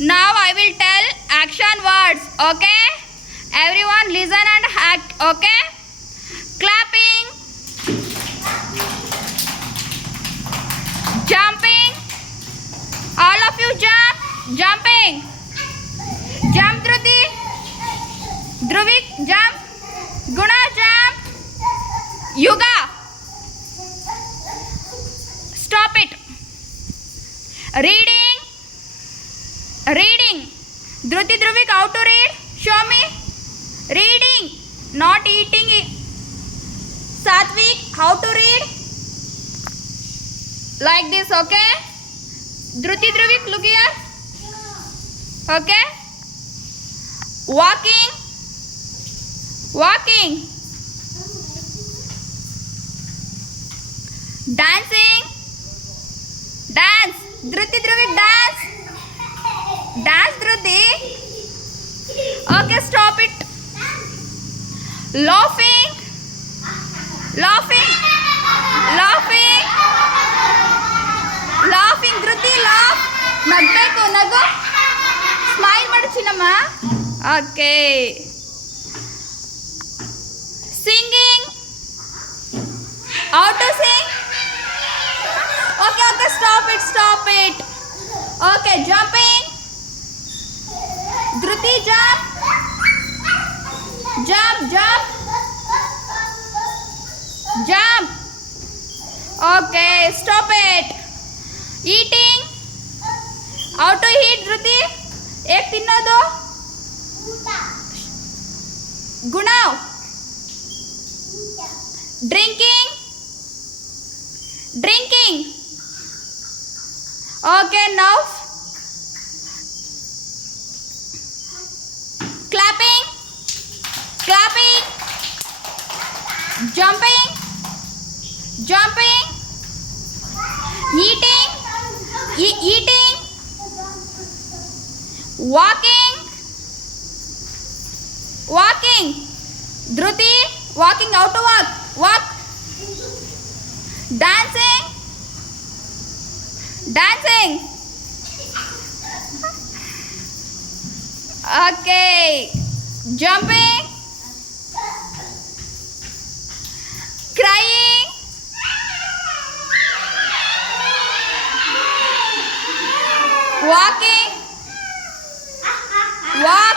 Now I will tell action words. Okay? Everyone listen and act. Okay? Clapping. Jumping. All of you jump. Jumping. Jump Dhruti. Dhruvik jump. Guna jump. Yuga. Stop it. Reading. Reading. Dhruti, Dhruvik, how to read? Show me. Reading. Not eating. Satvik, how to read? Like this, okay? Dhruti, Dhruvik, look here. Okay? Walking. Walking. Dancing. Dance. Dhruti, Dhruvik, dance. Dance, Dhruti. Okay, stop it. Laughing. Laughing. Laughing. Laughing, Dhruti, laugh. Nagbeku, nagu. Smile madu chinnamma. Okay. Singing. How to sing? Okay, stop it, stop it. Okay, jumping. Dhruti, jump. Jump, jump. Jump. Okay, stop it. Eating. How to eat, Dhruti? Ek ತಿನ್ನೋದು? ಗುಣ. Drinking. Drinking. Okay, now clapping. Clapping. Jumping. Jumping. Eating. Eating. Walking. Walking. Dhruti, walking, how to walk? Walk. Dancing. Dancing. Okay. Jumping. Crying. Walking. Walk.